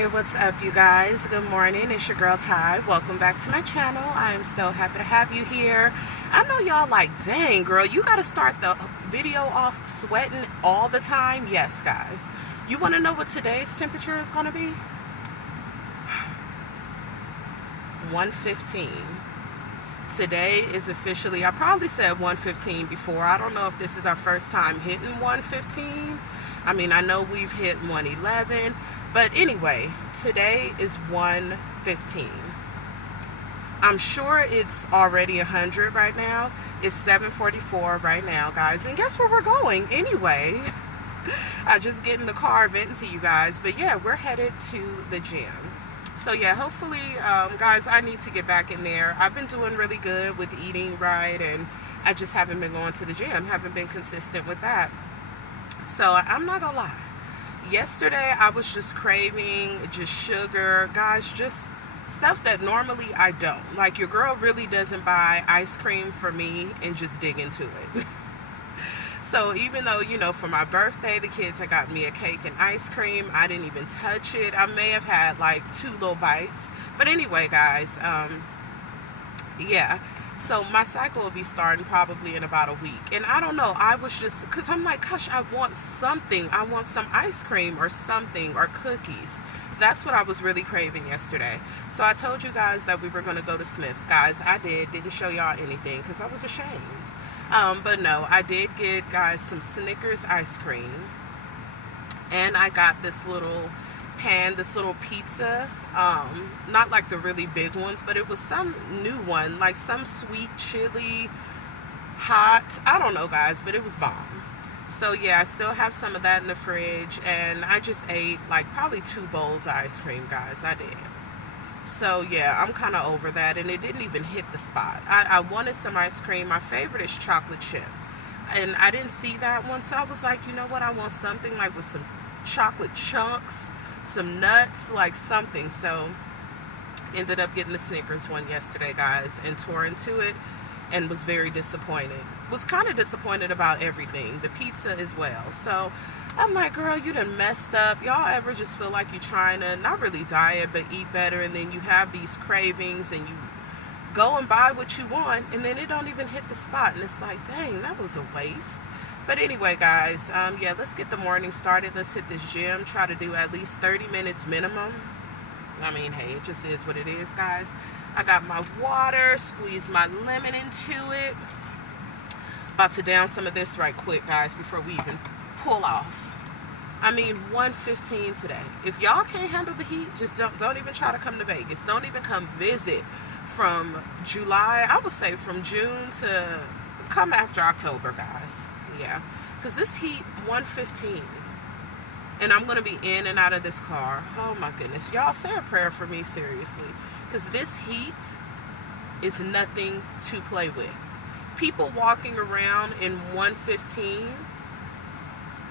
Hey, what's up, you guys? Good morning. It's your girl Ty. Welcome back to my channel. I am so happy to have you here. I know y'all like, dang, girl, you got to start the video off sweating all the time. Yes, guys. You want to know what today's temperature is going to be? 115. Today is officially, I probably said 115 before. I don't know if this is our first time hitting 115. I mean, I know we've hit 111. But anyway, today is 115. I'm sure it's already 100 right now. It's 7:44 right now, guys. And guess where we're going anyway? I just get in the car venting to you guys. But yeah, we're headed to the gym. So yeah, hopefully, guys, I need to get back in there. I've been doing really good with eating right, and I just haven't been going to the gym. Haven't been consistent with that. So I'm not gonna lie. Yesterday, I was just craving just sugar, guys, just stuff that normally I don't. Like, your girl really doesn't buy ice cream for me and just dig into it. So even though, for my birthday, the kids had got me a cake and ice cream, I didn't even touch it. I may have had like 2 little bites. But anyway, guys, yeah. So my cycle will be starting probably in about a week. And I don't know, I was just, because I'm like, gosh, I want something. I want some ice cream or something, or cookies. That's what I was really craving yesterday. So I told you guys that we were going to go to Smith's. Guys, I didn't show y'all anything because I was ashamed. But no, I did get, guys, some Snickers ice cream. And I got this little pan, this little pizza, not like the really big ones, but it was some new one, like some sweet chili hot, I don't know, guys, but it was bomb. So yeah, I still have some of that in the fridge, and I just ate like probably 2 bowls of ice cream, guys. I did. So yeah, I'm kind of over that, and it didn't even hit the spot. I wanted some ice cream. My favorite is chocolate chip, and I didn't see that one, so I was like, you know what, I want something like with some chocolate chunks, some nuts, like something. So ended up getting the Snickers one yesterday, guys, and tore into it and was very disappointed. Was kind of disappointed about everything, the pizza as well. So I'm like, girl, you done messed up. Y'all ever just feel like you're trying to not really diet but eat better, and then you have these cravings and you go and buy what you want, and then it don't even hit the spot, and it's like, dang, that was a waste. But anyway, guys, yeah, let's get the morning started. Let's hit this gym. Try to do at least 30 minutes minimum. I mean, hey, it just is what it is, guys. I got my water, squeeze my lemon into it. About to down some of this right quick, guys, before we even pull off. I mean, 115 today. If y'all can't handle the heat, just don't even try to come to Vegas. Don't even come visit from July. I would say from June to come after October, guys. Yeah, because this heat, 115, and I'm going to be in and out of this car. Oh my goodness. Y'all say a prayer for me, seriously, because this heat is nothing to play with. People walking around in 115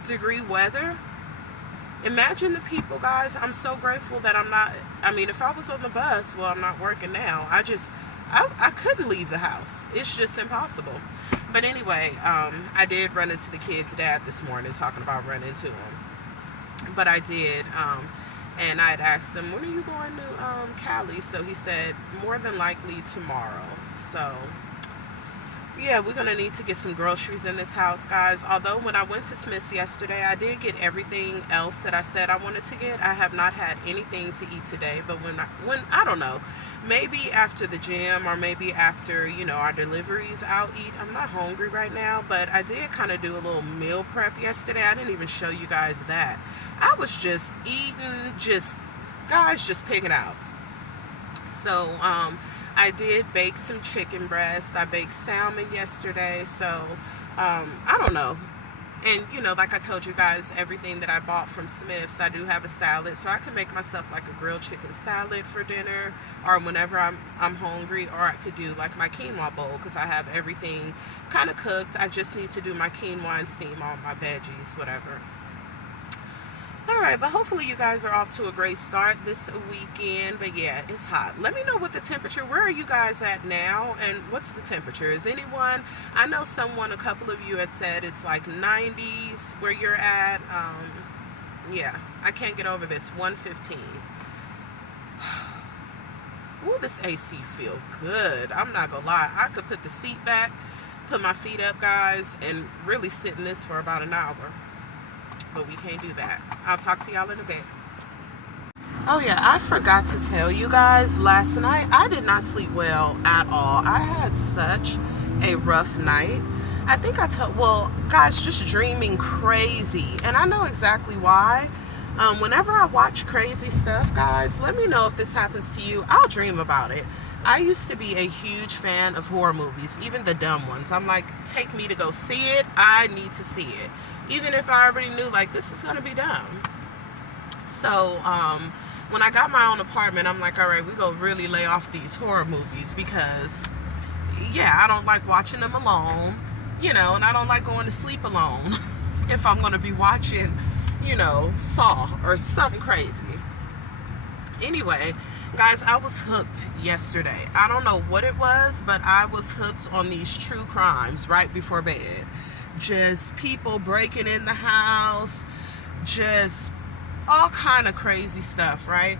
degree weather. Imagine the people, guys. I'm so grateful that I'm not, I mean, if I was on the bus, well, I'm not working now. I couldn't leave the house. It's just impossible. But anyway, I did run into the kid's dad this morning, talking about running into him. But I did, and I had asked him, when are you going to Cali? So he said, more than likely tomorrow. So yeah, we're going to need to get some groceries in this house, guys. Although when I went to Smith's yesterday, I did get everything else that I said I wanted to get. I have not had anything to eat today. But when I don't know, maybe after the gym, or maybe after, our deliveries, I'll eat. I'm not hungry right now, but I did kind of do a little meal prep yesterday. I didn't even show you guys that. I was just eating, just picking out. So, I did bake some chicken breast. I baked salmon yesterday. So, I don't know. And, like I told you guys, everything that I bought from Smith's, I do have a salad. So I can make myself like a grilled chicken salad for dinner, or whenever I'm hungry, or I could do like my quinoa bowl, because I have everything kind of cooked. I just need to do my quinoa and steam all my veggies, whatever. Alright, but hopefully you guys are off to a great start this weekend. But yeah, it's hot. Let me know what the temperature, where are you guys at now, and what's the temperature? Is anyone, I know a couple of you had said it's like 90s where you're at. Yeah, I can't get over this, 115. Ooh, this AC feel good. I'm not gonna lie. I could put the seat back, put my feet up, guys, and really sit in this for about an hour. But we can't do that. I'll talk to y'all in a bit. Oh yeah, I forgot to tell you guys, last night I did not sleep well at all. I had such a rough night. I think I told, well, guys, just dreaming crazy. And I know exactly why. Whenever I watch crazy stuff, guys, let me know if this happens to you. I'll dream about it. I used to be a huge fan of horror movies, even the dumb ones. I'm like, take me to go see it. I need to see it. Even if I already knew, like, this is going to be dumb. So, when I got my own apartment, I'm like, all right, we're going to really lay off these horror movies because, yeah, I don't like watching them alone, and I don't like going to sleep alone if I'm going to be watching, Saw or something crazy. Anyway, guys, I was hooked yesterday. I don't know what it was, but I was hooked on these true crimes right before bed. Just people breaking in the house, just all kind of crazy stuff, right?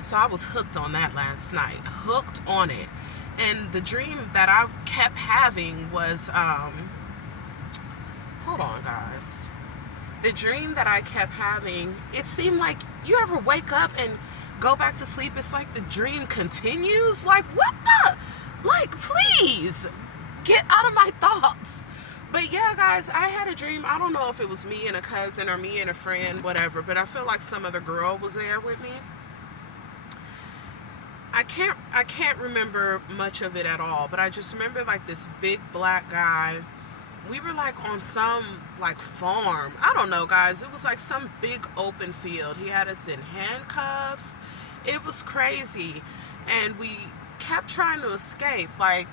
So I was hooked on that last night. Hooked on it. And the dream that I kept having was, hold on, guys. The dream that I kept having, it seemed like, you ever wake up and go back to sleep, it's like the dream continues? Like, what the? Like, please, get out of my thoughts. But yeah, guys, I had a dream. I don't know if it was me and a cousin or me and a friend, whatever, but I feel like some other girl was there with me. I can't remember much of it at all, but I just remember like this big black guy. We were like on some like farm. I don't know, guys. It was like some big open field. He had us in handcuffs. It was crazy. And we kept trying to escape. Like,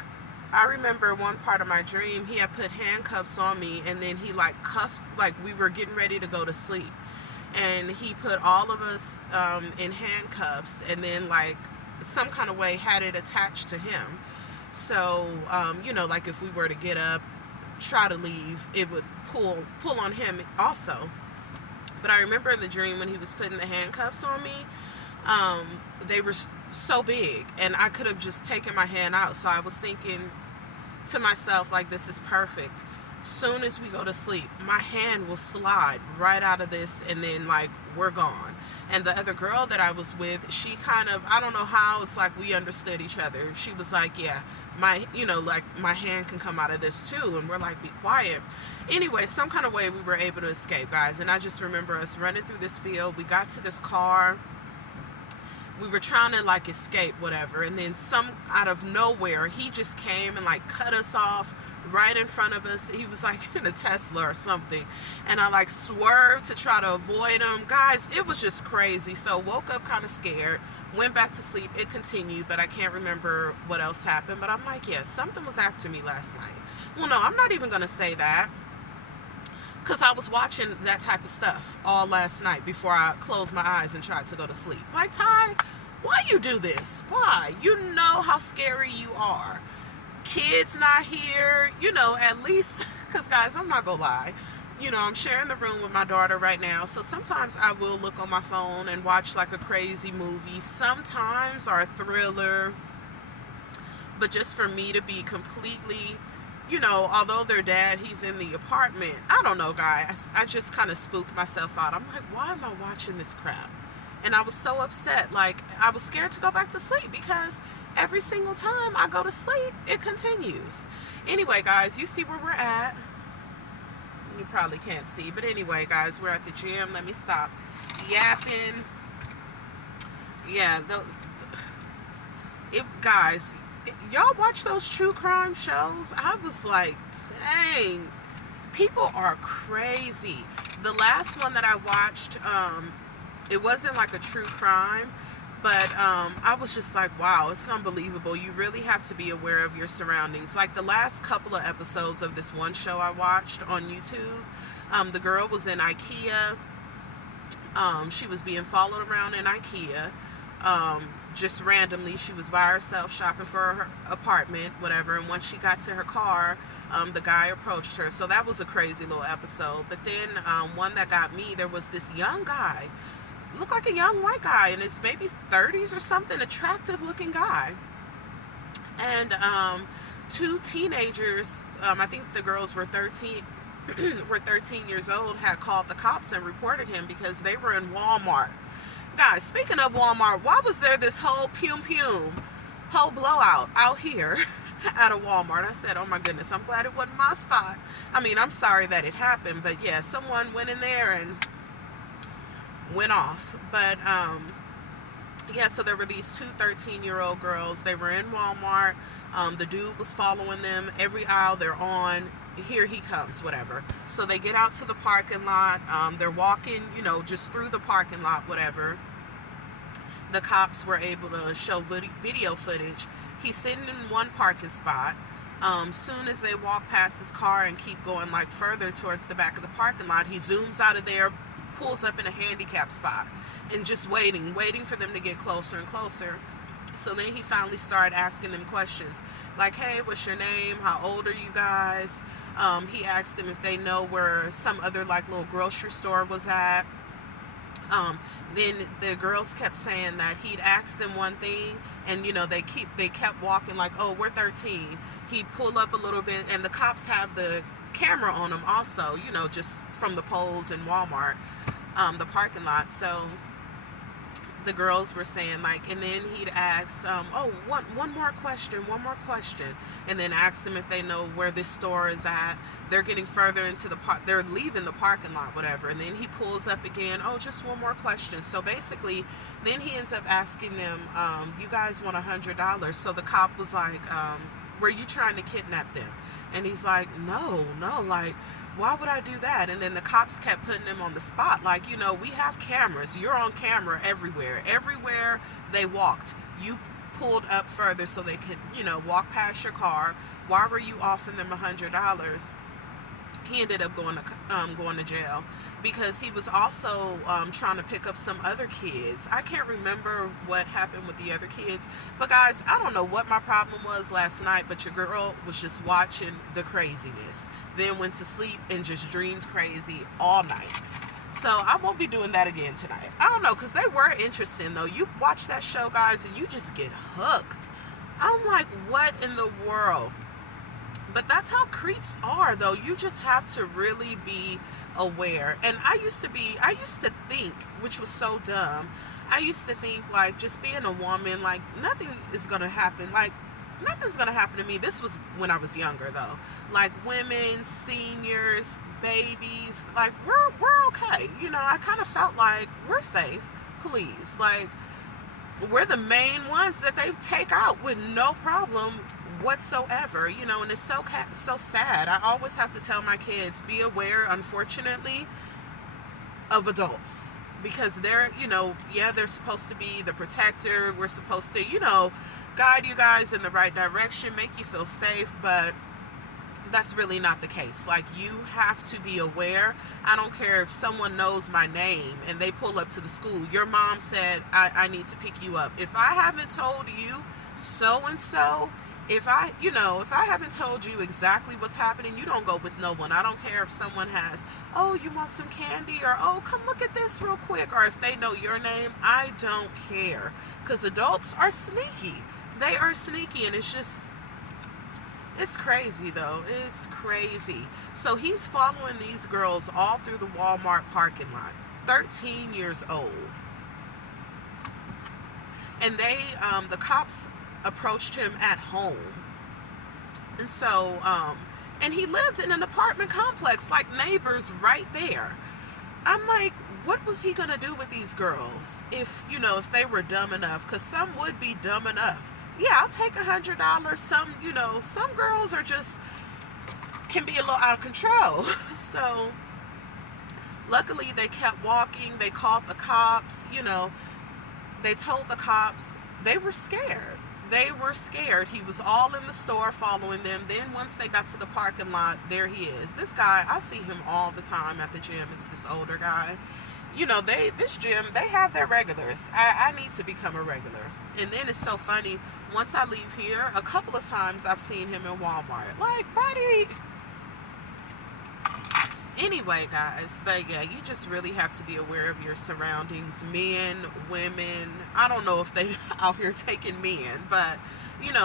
I remember one part of my dream, he had put handcuffs on me, and then he like cuffed, like we were getting ready to go to sleep. And he put all of us in handcuffs, and then like some kind of way had it attached to him. So, like if we were to get up, try to leave, it would pull on him also. But I remember in the dream when he was putting the handcuffs on me, they were so big, and I could have just taken my hand out. So I was thinking to myself, like, this is perfect. Soon as we go to sleep, my hand will slide right out of this, and then like we're gone. And the other girl that I was with, she kind of, I don't know how, it's like we understood each other. She was like, yeah, my hand can come out of this too. And we're like, be quiet. Anyway, some kind of way we were able to escape, guys. And I just remember us running through this field. We got to this car. We were trying to like escape, whatever. And then out of nowhere, he just came and like cut us off right in front of us. He was like in a Tesla or something. And I like swerved to try to avoid him. Guys, it was just crazy. So woke up kind of scared, went back to sleep. It continued, but I can't remember what else happened. But I'm like, yeah, something was after me last night. Well, no, I'm not even going to say that, because I was watching that type of stuff all last night before I closed my eyes and tried to go to sleep. Like, Ty, why you do this? Why? You know how scary you are. Kids not here, at least, because guys, I'm not gonna lie, I'm sharing the room with my daughter right now, so sometimes I will look on my phone and watch like a crazy movie, sometimes, or a thriller, but just for me to be completely, although their dad, he's in the apartment, I don't know, guys, I just kind of spooked myself out. I'm like, why am I watching this crap? And I was so upset, like, I was scared to go back to sleep, because every single time I go to sleep, it continues. Anyway, guys, you see where we're at. You probably can't see, but anyway, guys, we're at the gym. Let me stop yapping. Yeah, guys, y'all watch those true crime shows? I was like, dang, people are crazy. The last one that I watched, it wasn't like a true crime, but I was just like, wow, it's unbelievable. You really have to be aware of your surroundings. Like the last couple of episodes of this one show I watched on YouTube, the girl was in IKEA. She was being followed around in IKEA. Just randomly, she was by herself shopping for her apartment, whatever. And once she got to her car, the guy approached her. So that was a crazy little episode. But then one that got me, there was this young guy. looked like a young white guy in his maybe 30s or something, attractive looking guy. And two teenagers, I think the girls were 13, were 13 years old, had called the cops and reported him because they were in Walmart. Guys, speaking of Walmart, why was there this whole whole blowout out here at a Walmart? I said, oh my goodness, I'm glad it wasn't my spot. I mean, I'm sorry that it happened, but yeah, someone went in there and went off. But yeah, so there were these two 13-year-old girls. They were in Walmart. The dude was following them every aisle they're on. Here he comes, whatever. So they get out to the parking lot. They're walking, just through the parking lot, whatever. The cops were able to show video footage. He's sitting in one parking spot. Soon as they walk past his car and keep going like further towards the back of the parking lot, he zooms out of there, pulls up in a handicap spot, and just waiting for them to get closer and closer. So then he finally started asking them questions like, hey, what's your name? How old are you guys? He asked them if they know where some other like little grocery store was at. Then the girls kept saying that he'd asked them one thing, and they kept walking like, oh, we're 13. He'd pull up a little bit, and the cops have the camera on him also, just from the poles in Walmart, the parking lot. So the girls were saying like, and then he'd ask, one more question, and then ask them if they know where this store is at. They're getting further into the park, they're leaving the parking lot, whatever, and then he pulls up again, oh, just one more question. So basically, then he ends up asking them, you guys want $100? So the cop was like, were you trying to kidnap them? And he's like, no, like, why would I do that? And then the cops kept putting him on the spot. Like, we have cameras. You're on camera everywhere. Everywhere they walked, you pulled up further so they could, walk past your car. Why were you offering them $100? He ended up going to jail because he was also trying to pick up some other kids. I can't remember what happened with the other kids. But guys, I don't know what my problem was last night, but your girl was just watching the craziness. Then went to sleep and just dreamed crazy all night. So I won't be doing that again tonight. I don't know, because they were interesting though. You watch that show, guys, and you just get hooked. I'm like, what in the world? But that's how creeps are, though. You just have to really be aware. And I used to think, which was so dumb, I used to think, like, just being a woman, like, nothing is going to happen. Like, nothing's going to happen to me. This was when I was younger, though. Like, women, seniors, babies, like, we're okay. I kind of felt like we're safe. Please. Like, we're the main ones that they take out with no problem whatsoever, and it's so sad. I always have to tell my kids, be aware, unfortunately, of adults, because they're, they're supposed to be the protector. We're supposed to, guide you guys in the right direction, make you feel safe, but that's really not the case. Like, you have to be aware. I don't care if someone knows my name and they pull up to the school. Your mom said, I need to pick you up. If I haven't told you so-and-so, if I haven't told you exactly what's happening, you don't go with no one. I don't care if someone has, oh, you want some candy, or oh, come look at this real quick, or if they know your name. I don't care, because adults are sneaky. They are sneaky, and it's crazy though. It's crazy. So he's following these girls all through the Walmart parking lot, 13 years old, and the cops approached him at home. And so and he lived in an apartment complex, like neighbors right there. I'm like, what was he gonna do with these girls if they were dumb enough? Because some would be dumb enough. Yeah, I'll take $100. Some girls can be a little out of control. So luckily they kept walking. They called the cops. They told the cops. They were scared. He was all in the store following them. Then once they got to the parking lot, there he is. This guy, I see him all the time at the gym. It's this older guy. This gym, they have their regulars. I need to become a regular. And then it's so funny. Once I leave here, a couple of times I've seen him in Walmart. Like, buddy. Anyway, guys, but yeah, you just really have to be aware of your surroundings. Men, women, I don't know if they out here taking men, but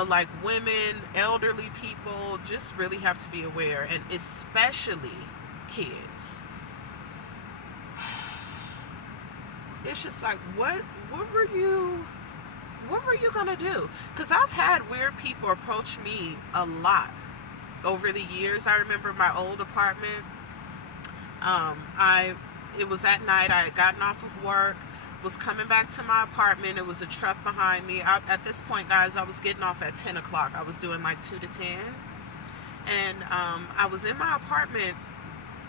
like women, elderly people, just really have to be aware, and especially kids. It's just like, what were you what were you gonna do? Because I've had weird people approach me a lot over the years. I remember my old apartment. I It was at night. I had gotten off of work, was coming back to my apartment. It was a truck behind me. At this point, guys, I was getting off at 10 o'clock. I was doing like 2 to 10, and I was in my apartment,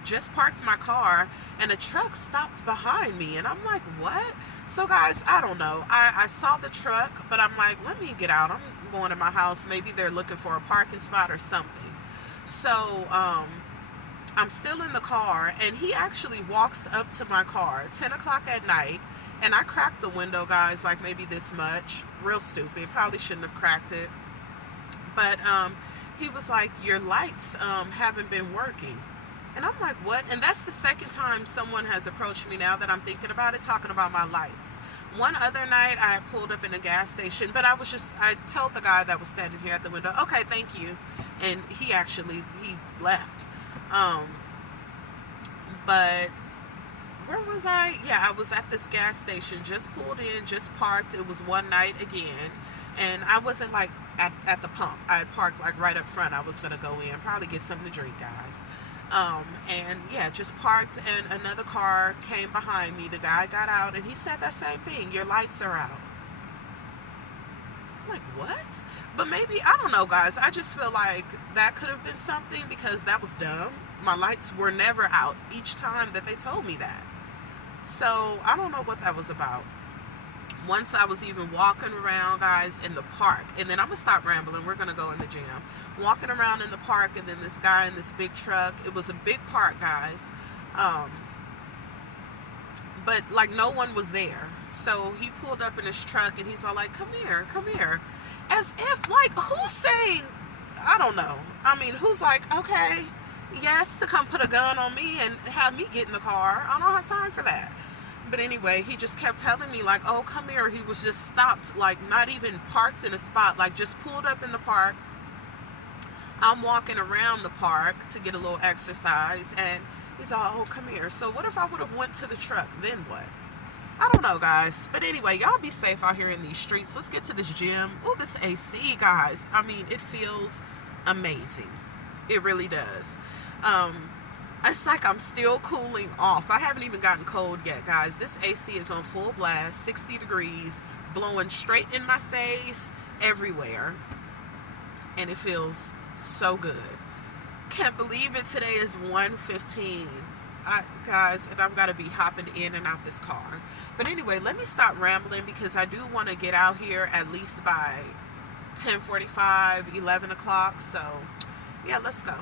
just parked my car, and a truck stopped behind me, and I'm like, what? So guys, I don't know. I saw the truck, but I'm like, let me get out. I'm going to my house. Maybe they're looking for a parking spot or something. So I'm still in the car, and he actually walks up to my car at 10 o'clock at night, and I cracked the window, guys, like maybe this much. Real stupid. Probably shouldn't have cracked it. But he was like, your lights haven't been working. And I'm like, what? And that's the second time someone has approached me, now that I'm thinking about it, talking about my lights. One other night, I had pulled up in a gas station, but I told the guy that was standing here at the window, okay, thank you. And he left. But where was I? Yeah, I was at this gas station, just pulled in, just parked. It was one night again. And I wasn't like at the pump. I had parked like right up front. I was going to go in, probably get something to drink, guys. And yeah, just parked, and another car came behind me. The guy got out, and he said that same thing. Your lights are out. I'm like, what? But maybe, I don't know, guys. I just feel like that could have been something, because that was dumb. My lights were never out each time that they told me that. So I don't know what that was about. Once I was even walking around, guys, in the park, and then I'm gonna stop rambling, we're gonna go in the gym, walking around in the park, and then this guy in this big truck. It was a big park, guys, but like no one was there. So he pulled up in his truck, and he's all like, come here, come here, as if, like, who's saying, I don't know, I mean, who's like, okay, yes, to come put a gun on me and have me get in the car? I don't have time for that. But anyway, he just kept telling me, like, oh, come here. He was just stopped, like, not even parked in a spot, like, just pulled up in the park. I'm walking around the park to get a little exercise, and he's all, oh, come here. So what if I would have went to the truck? Then what? I don't know, guys. But anyway, y'all be safe out here in these streets. Let's get to this gym. Oh, this AC, guys. I mean, it feels amazing. It really does. It's like I'm still cooling off. I haven't even gotten cold yet, guys. This AC is on full blast, 60 degrees, blowing straight in my face, everywhere. And it feels so good. Can't believe it. Today is 1:15. Guys, and I've got to be hopping in and out this car. But anyway, let me stop rambling, because I do want to get out here at least by 10:45, 11 o'clock. So, yeah, let's go.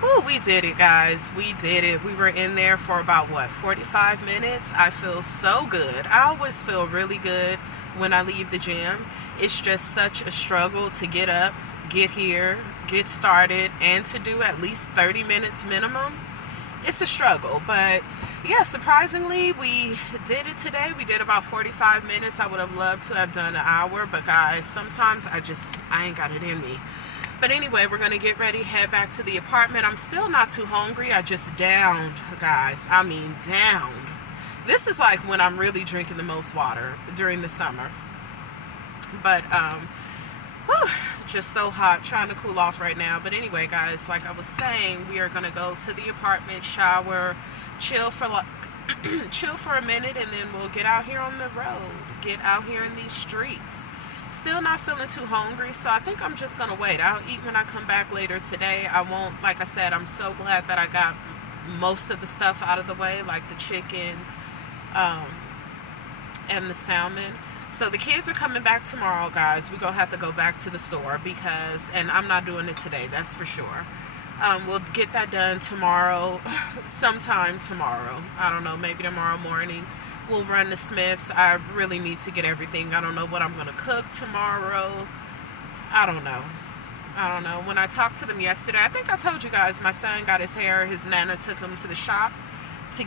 Oh, we did it, guys. We did it. We were in there for about, what, 45 minutes? I feel so good. I always feel really good when I leave the gym. It's just such a struggle to get up, get here, get started, and to do at least 30 minutes minimum. It's a struggle, but yeah, surprisingly, we did it today. We did about 45 minutes. I would have loved to have done an hour, but guys, sometimes I ain't got it in me. But anyway, we're going to get ready, head back to the apartment. I'm still not too hungry. I just downed, guys. I mean, downed. This is like when I'm really drinking the most water during the summer. But, whew, just so hot, trying to cool off right now. But anyway, guys, like I was saying, we are going to go to the apartment, shower, chill for a minute, and then we'll get out here on the road, get out here in these streets. Still not feeling too hungry, so I think I'm just going to wait. I'll eat when I come back later today. I won't, like I said, I'm so glad that I got most of the stuff out of the way, like the chicken and the salmon. So the kids are coming back tomorrow, guys. We're going to have to go back to the store because, and I'm not doing it today, that's for sure. We'll get that done tomorrow, sometime tomorrow. I don't know, maybe tomorrow morning. We'll run to Smith's. I really need to get everything. I don't know what I'm going to cook tomorrow. I don't know. When I talked to them yesterday, I think I told you guys, my son got his hair. His Nana took him to the shop to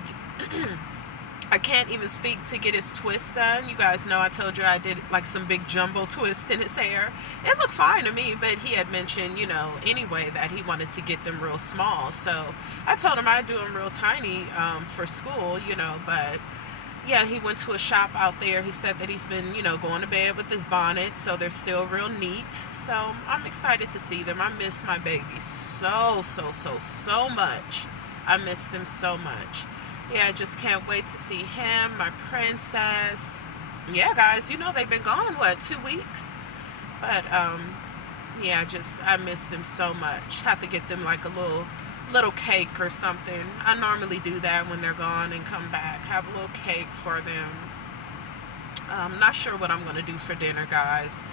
I can't even speak, to get his twist done. You guys know I told you I did like some big jumbo twist in his hair. It looked fine to me, but he had mentioned, anyway, that he wanted to get them real small. So I told him I'd do them real tiny for school, but yeah, he went to a shop out there. He said that he's been, going to bed with his bonnet, so they're still real neat. So I'm excited to see them. I miss my babies so much. I miss them so much. Yeah, I just can't wait to see him, my princess. Yeah, guys, they've been gone, 2 weeks? But, yeah, I miss them so much. Have to get them like a little cake or something. I normally do that when they're gone and come back. Have a little cake for them. I'm not sure what I'm going to do for dinner, guys.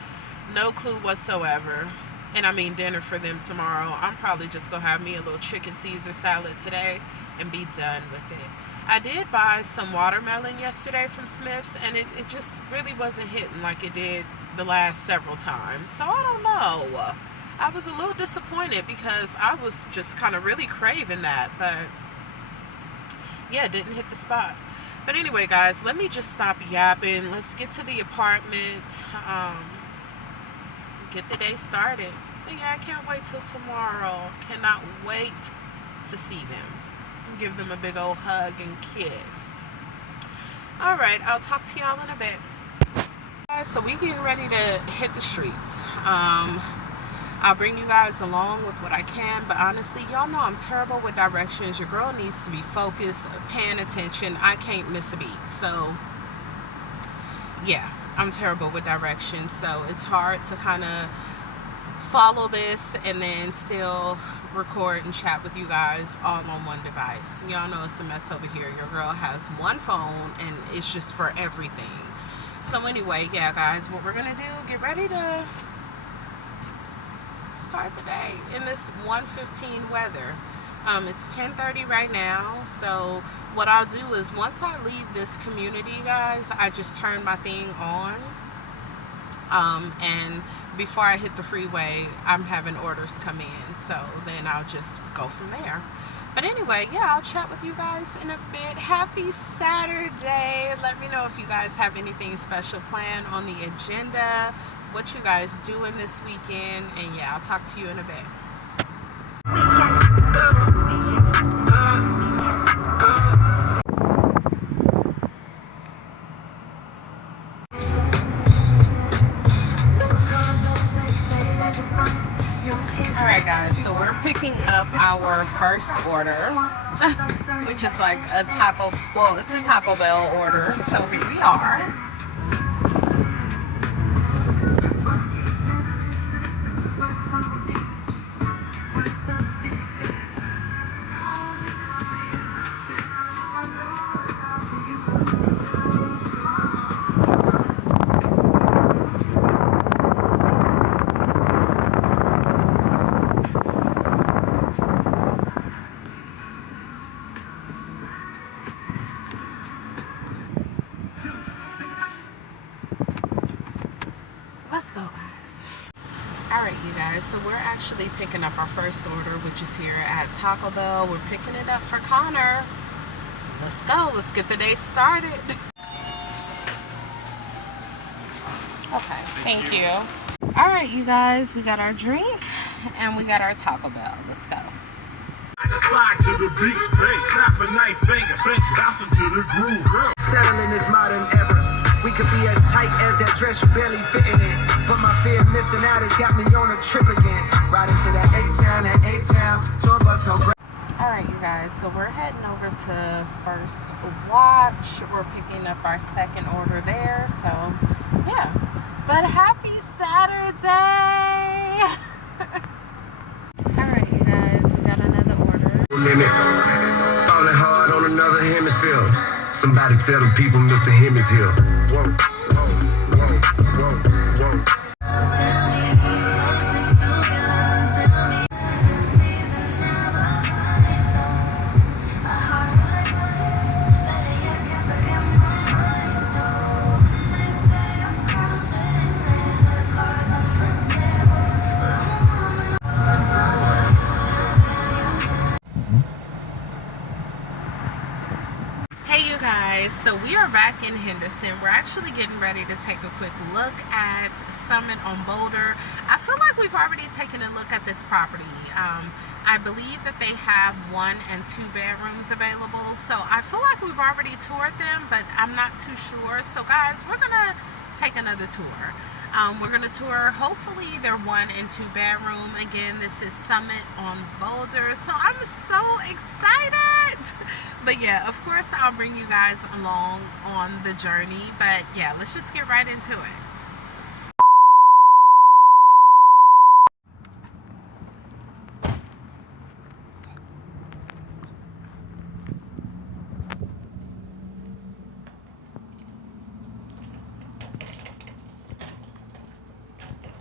No clue whatsoever. And I mean dinner for them tomorrow. I'm probably just going to have me a little chicken Caesar salad today and be done with it. I did buy some watermelon yesterday from Smith's, and it just really wasn't hitting like it did the last several times. So I don't know. I was a little disappointed because I was just kind of really craving that, but yeah, it didn't hit the spot. But anyway, guys, let me just stop yapping. Let's get to the apartment. Get the day started. But yeah, I can't wait till tomorrow. Cannot wait to see them. Give them a big old hug and kiss. Alright, I'll talk to y'all in a bit. Guys, so we getting ready to hit the streets. I'll bring you guys along with what I can, but honestly, y'all know I'm terrible with directions. Your girl needs to be focused, paying attention. I can't miss a beat. So yeah, I'm terrible with directions, so it's hard to kind of follow this and then still record and chat with you guys all on one device. Y'all know it's a mess over here. Your girl has one phone and it's just for everything. So anyway, yeah, guys, what we're gonna do, get ready to start the day in this 115 weather. It's 10:30 right now, so what I'll do is once I leave this community, guys, I just turn my thing on, and before I hit the freeway, I'm having orders come in, so then I'll just go from there. But anyway, yeah, I'll chat with you guys in a bit. Happy Saturday. Let me know if you guys have anything special planned on the agenda, what you guys doing this weekend, and yeah, I'll talk to you in a bit. Alright guys, so we're picking up our first order, which is like a Taco, well, it's a Taco Bell order, so here we are. Let's go, guys. Alright, you guys, so we're actually picking up our first order, which is here at Taco Bell. We're picking it up for Connor. Let's go. Let's get the day started. Okay, thank you. Alright, you guys, we got our drink and we got our Taco Bell. Let's go. Slide to the beat, snap a knife finger, bouncing to the groove. Settling this modern era. We could be as tight as that dress, you barely fitting it. But my fear of missing out has got me on a trip again. Riding to that A-Town, tour bus, no gra-. Alright, you guys, so we're heading over to First Watch. We're picking up our second order there, so yeah. But happy Saturday! Alright, you guys, we got another order. Falling hard on another hemisphere. Somebody tell the people Mr. Him is here. Whoa, whoa, whoa. Hey you guys, so we are back in Henderson. We're actually getting ready to take a quick look at Summit on Boulder. I feel like we've already taken a look at this property. I believe that they have 1 and 2 bedrooms available, so I feel like we've already toured them, but I'm not too sure. So guys, we're gonna take another tour. We're gonna tour hopefully their 1 and 2 bedroom. Again, this is Summit on Boulder, so I'm so excited. But yeah, of course I'll bring you guys along on the journey, but yeah, let's just get right into it.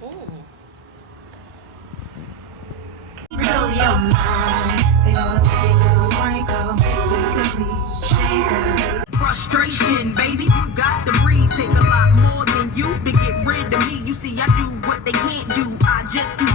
Ooh. Blow your mind. Frustration, baby, you got to breathe. Take a lot more than you to get rid of me. You see, I do what they can't do. I just do